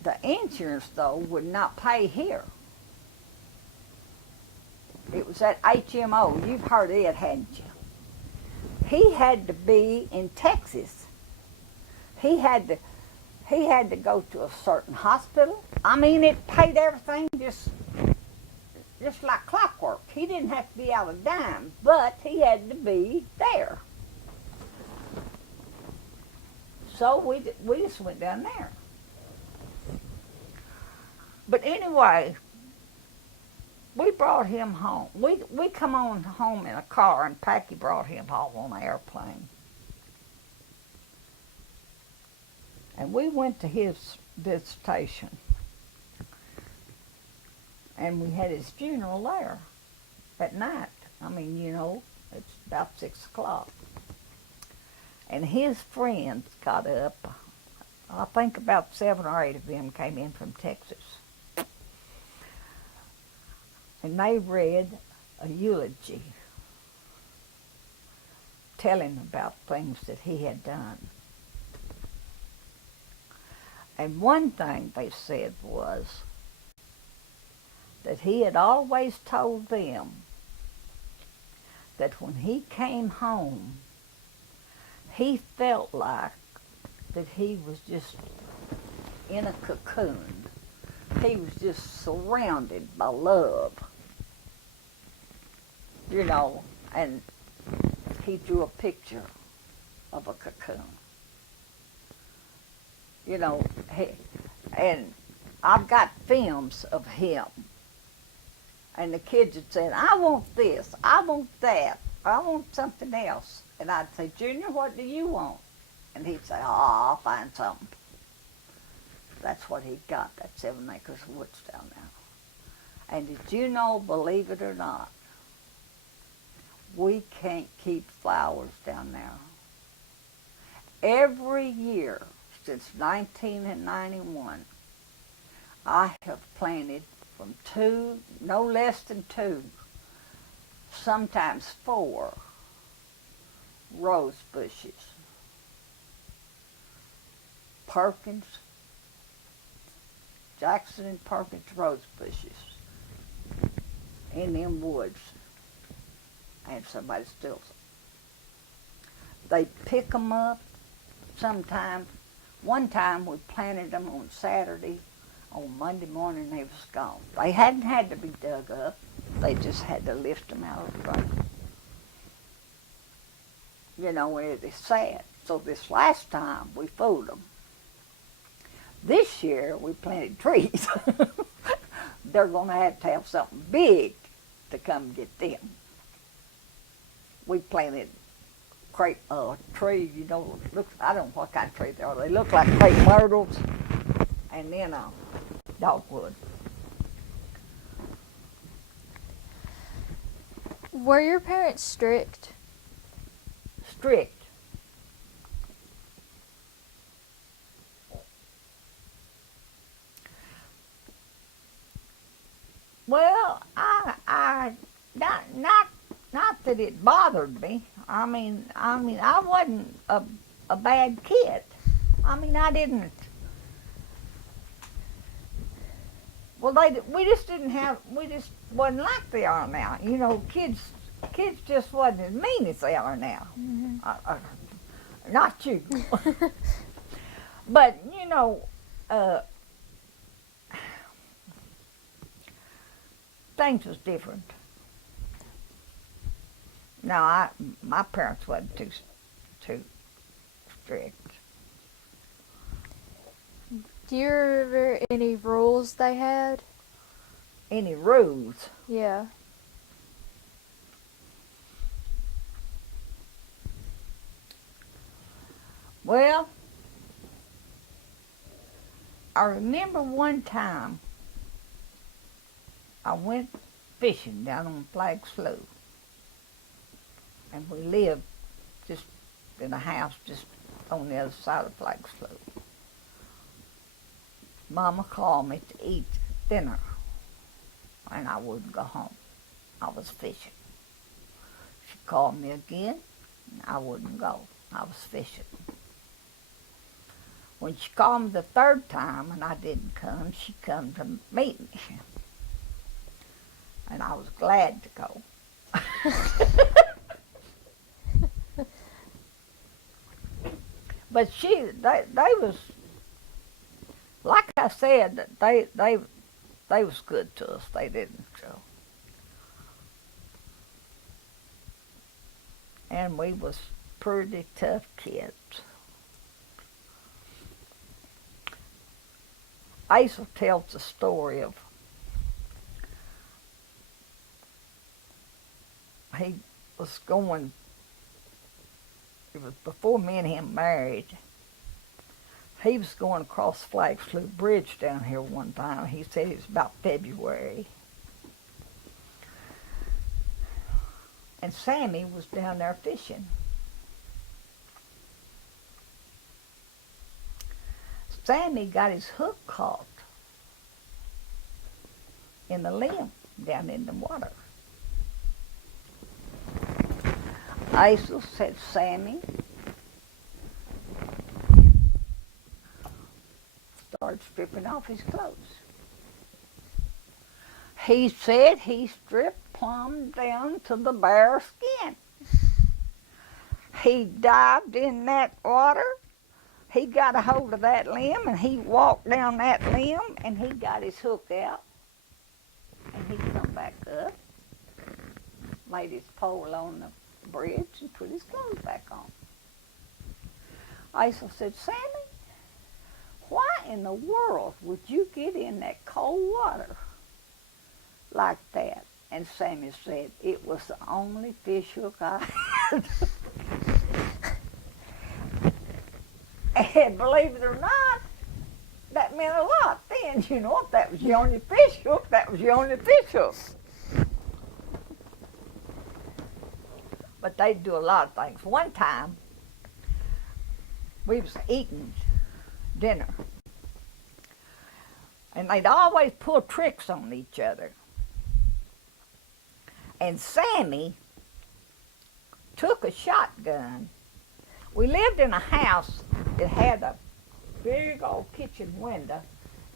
the insurance though would not pay here. It was at HMO. You've heard of it, hadn't you? He had to be in Texas. He had to go to a certain hospital. I mean, it paid everything just like clockwork. He didn't have to be out a dime, but he had to be there. So we just went down there. But anyway, we brought him home. We come on home in a car, and Packy brought him home on an airplane. And we went to his visitation. And we had his funeral there at night. I mean, it's about 6 o'clock. And his friends got up. I think about 7 or 8 of them came in from Texas. And they read a eulogy telling about things that he had done. And one thing they said was that he had always told them that when he came home, he felt like that he was just in a cocoon. He was just surrounded by love. And he drew a picture of a cocoon. And I've got films of him. And the kids would say, I want this, I want that, I want something else. And I'd say, Junior, what do you want? And he'd say, I'll find something. That's what he got, that 7 acres of woods down there. And did you know, believe it or not, we can't keep flowers down there. Every year since 1991, I have planted from 2, no less than 2, sometimes 4 rose bushes. Perkins, Jackson and Perkins rose bushes in them woods. And somebody steals them. They pick them up sometimes. One time we planted them on Saturday. On Monday morning they was gone. They hadn't had to be dug up. They just had to lift them out of the ground. It is sad. So this last time we fooled them. This year we planted trees. They're going to have something big to come get them. We planted crepe tree, I don't know what kind of tree they are. They look like crepe myrtles, and then dogwood. Were your parents strict? Strict. Well, I not that it bothered me. I mean, I wasn't a bad kid. I mean, I didn't. Well, we just didn't have, we just wasn't like they are now. You know, kids just wasn't as mean as they are now. Mm-hmm. Not you. But, you know, things was different. Now, my parents wasn't too strict. Do you remember any rules they had? Any rules? Yeah. Well, I remember one time I went fishing down on Flag Slough. And we lived just in a house just on the other side of Flag Slough. Mama called me to eat dinner, and I wouldn't go home. I was fishing. She called me again, and I wouldn't go. I was fishing. When she called me the third time and I didn't come, she come to meet me. And I was glad to go. But they was, like I said, they was good to us. They didn't, so. And we was pretty tough kids. Asa tells the story of he was going, it was before me and him married. He was going across Flag Slough Bridge down here one time. He said it was about February. And Sammy was down there fishing. Sammy got his hook caught in the limb down in the water. Asa said, Sammy started stripping off his clothes. He said he stripped plumb down to the bare skin. He dived in that water. He got a hold of that limb and he walked down that limb and he got his hook out. And he come back up, laid his pole on the bridge and put his clothes back on. Asa said, Sammy, why in the world would you get in that cold water like that? And Sammy said, it was the only fish hook I had. And believe it or not, that meant a lot then. You know, if that was your only fish hook, that was your only fish hook. But they'd do a lot of things. One time, we was eating dinner, and they'd always pull tricks on each other. And Sammy took a shotgun. We lived in a house that had a big old kitchen window,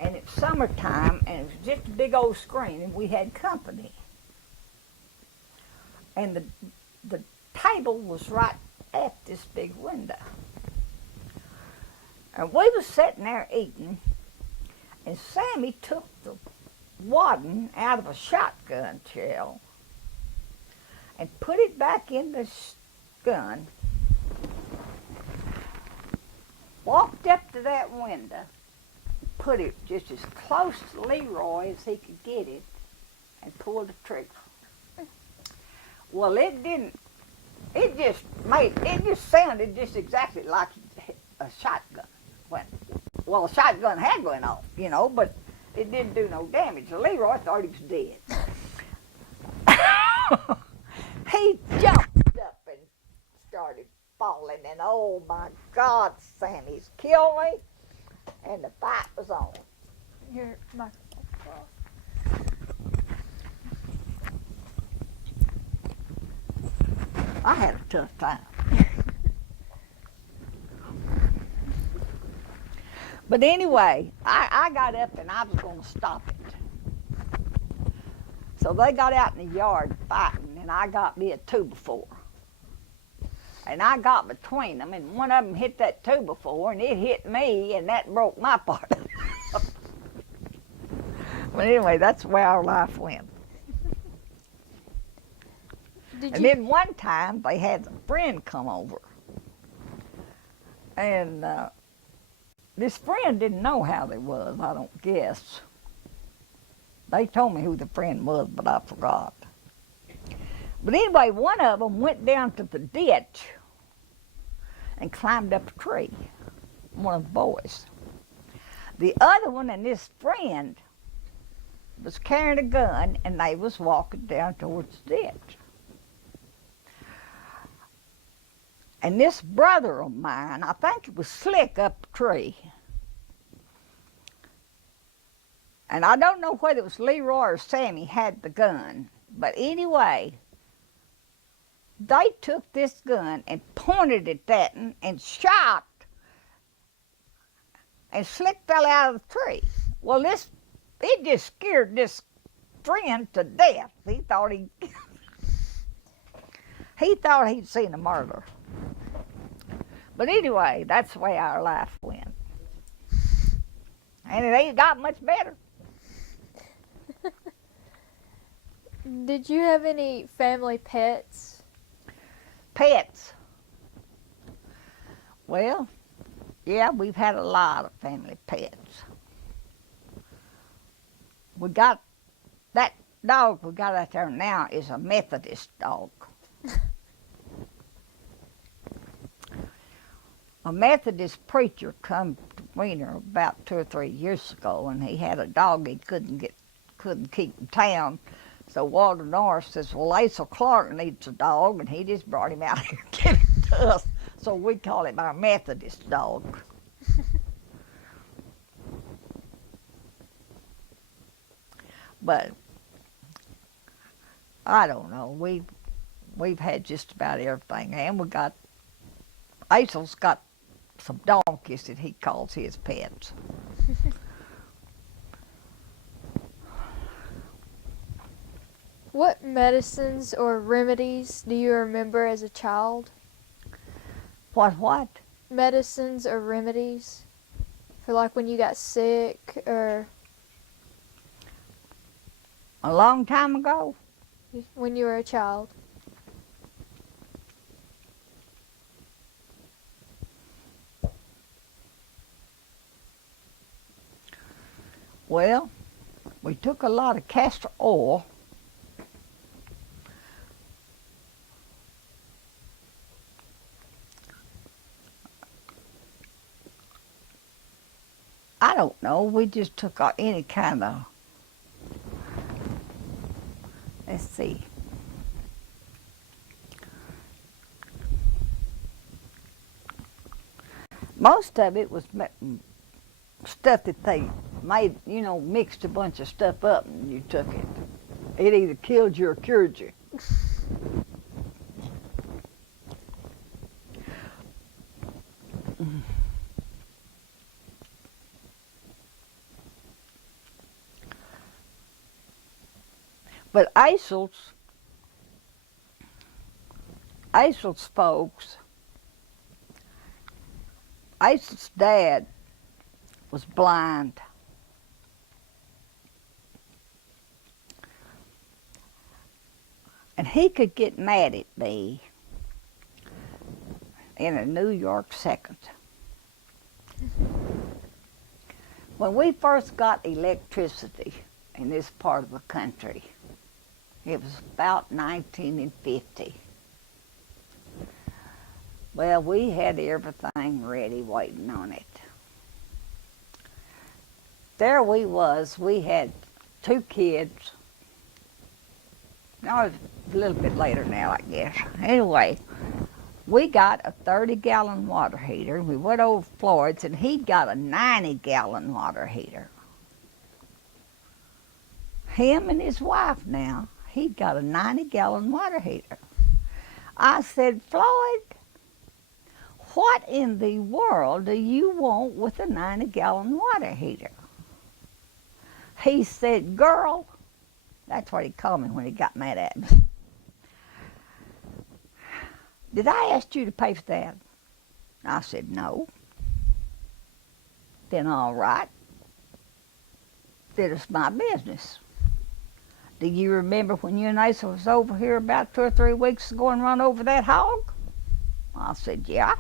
and it's summertime, and it was just a big old screen, and we had company. And the table was right at this big window. And we was sitting there eating, and Sammy took the wadding out of a shotgun shell and put it back in the gun, walked up to that window, put it just as close to Leroy as he could get it, and pulled the trigger. Well, it just sounded just exactly like a shotgun. Well, a shotgun had went off, you know, but it didn't do no damage. Leroy thought he was dead. He jumped up and started falling, and oh my God, Sammy's killed me, and the fight was on. Your microphone. I had a tough time. But anyway, I got up and I was going to stop it. So they got out in the yard fighting, and I got me a 2x4. And I got between them, and one of them hit that 2x4, and it hit me, and that broke my part. But anyway, that's the way our life went. And then one time, they had a friend come over. And this friend didn't know how they was, I don't guess. They told me who the friend was, but I forgot. But anyway, one of them went down to the ditch and climbed up a tree, one of the boys. The other one and this friend was carrying a gun, and they was walking down towards the ditch. And this brother of mine, I think it was Slick up a tree. And I don't know whether it was Leroy or Sammy had the gun. But anyway, they took this gun and pointed at that and shot. And Slick fell out of the tree. Well, it just scared this friend to death. He thought he'd seen a murder. But anyway, that's the way our life went. And it ain't got much better. Did you have any family pets? Pets. Well, yeah, we've had a lot of family pets. We got, that dog we got out there now is a Methodist dog. A Methodist preacher come to Wiener about 2 or 3 years ago, and he had a dog he couldn't keep in town. So Walter Norris says, well, Gwen Clark needs a dog, and he just brought him out here and gave him to us. So we call him our Methodist dog. But I don't know. We've had just about everything, and we got Acel's got some donkeys that he calls his pets. What medicines or remedies do you remember as a child? What? Medicines or remedies for like when you got sick or A long time ago? when you were a child? Well, we took a lot of castor oil. I don't know, we just took any kind of, let's see. Most of it was stuff that they made, mixed a bunch of stuff up and you took it. It either killed you or cured you. But Acel's folks, Acel's dad was blind. And he could get mad at me in a New York second. When we first got electricity in this part of the country, it was about 1950. Well, we had everything ready waiting on it. There we was, we had 2 kids. No, a little bit later now, I guess. Anyway, we got a 30-gallon water heater. We went over to Floyd's, and he'd got a 90-gallon water heater. Him and his wife now, he'd got a 90-gallon water heater. I said, Floyd, what in the world do you want with a 90-gallon water heater? He said, girl, That's what he called me when he got mad at me. Did I ask you to pay for that? I said, no. Then all right. Then it's my business. Do you remember when you and Asa was over here about 2 or 3 weeks ago and run over that hog? I said, yeah.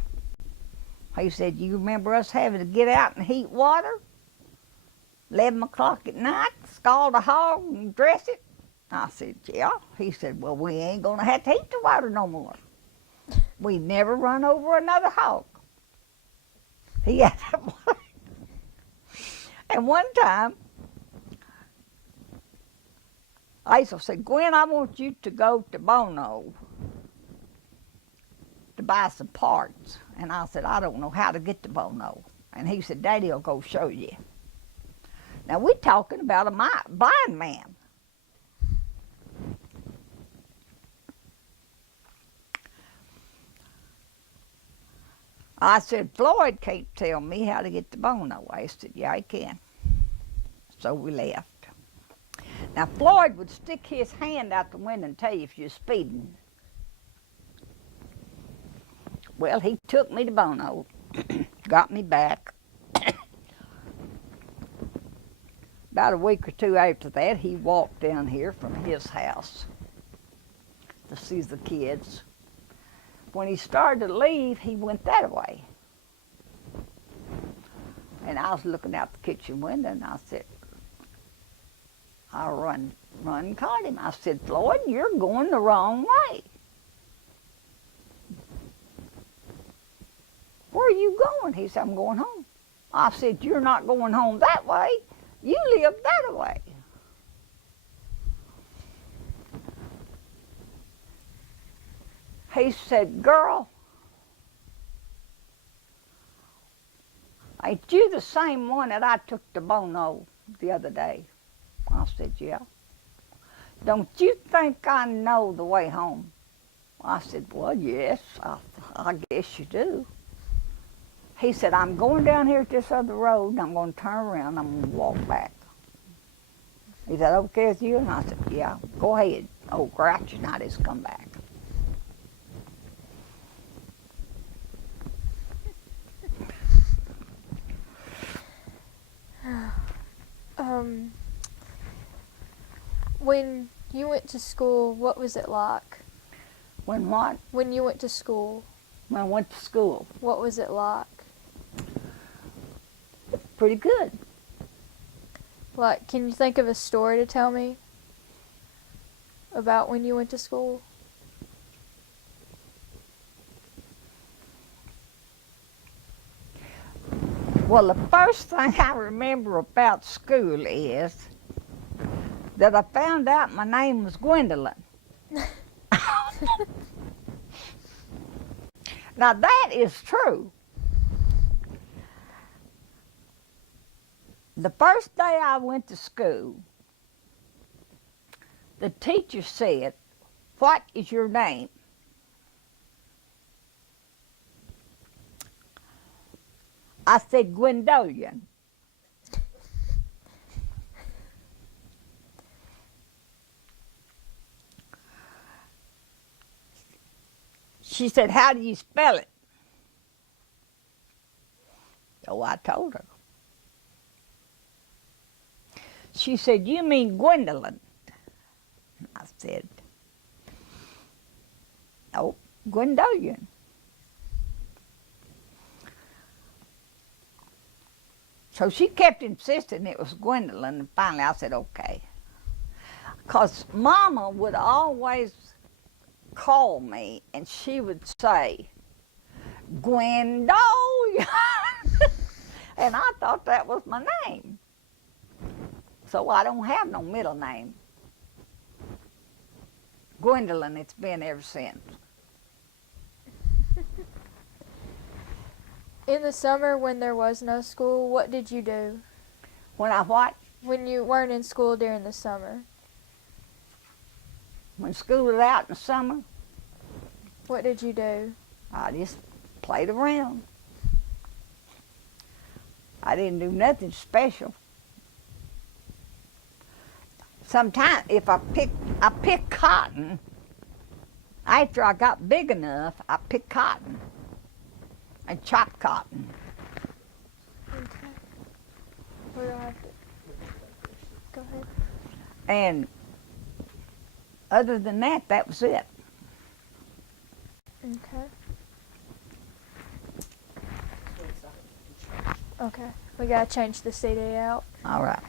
He said, you remember us having to get out and heat water? 11 o'clock at night, scald a hog and dress it? I said, yeah. He said, well, we ain't going to have to heat the water no more. We never run over another hog. He had that one. And one time, Asa said, Gwen, I want you to go to Bono to buy some parts. And I said, I don't know how to get to Bono. And he said, Daddy will go show you. Now, we're talking about a blind man. I said, Floyd can't tell me how to get to Bono. I said, yeah, he can. So we left. Now, Floyd would stick his hand out the window and tell you if you're speeding. Well, he took me to Bono, got me back. About a week or 2 after that, he walked down here from his house to see the kids. When he started to leave, he went that way. And I was looking out the kitchen window, and I said, I run and caught him. I said, Floyd, you're going the wrong way. Where are you going? He said, I'm going home. I said, you're not going home that way. You live that way. He said, girl, ain't you the same one that I took to Bono the other day? I said, yeah. Don't you think I know the way home? I said, well, yes, I guess you do. He said, I'm going down here at this other road, and I'm going to turn around, and I'm going to walk back. He said, okay with you? And I said, yeah, go ahead. Oh, Grouchy and I just come back. When you went to school, what was it like? When what? When you went to school, When I went to school. what was it like? Pretty good. Like, can you think of a story to tell me about when you went to school? Well, the first thing I remember about school is that I found out my name was Gwendolyn. Now that is true. The first day I went to school, the teacher said, what is your name? I said, Gwendolyn. She said, how do you spell it? So I told her. She said, you mean Gwendolyn? I said, no, Gwendolyn. So she kept insisting it was Gwendolyn, and finally I said, okay. Because Mama would always call me, and she would say, Gwendolyn. And I thought that was my name. So I don't have no middle name. Gwendolyn, it's been ever since. In the summer when there was no school, what did you do? When I what? When you weren't in school during the summer, When school was out in the summer, what did you do? I just played around. I didn't do nothing special. Sometimes if I pick cotton. After I got big enough, I picked cotton and chopped cotton. Okay. Where do I have to? Go ahead. And other than that, that was it. Okay. Okay. We gotta change the CD out. All right.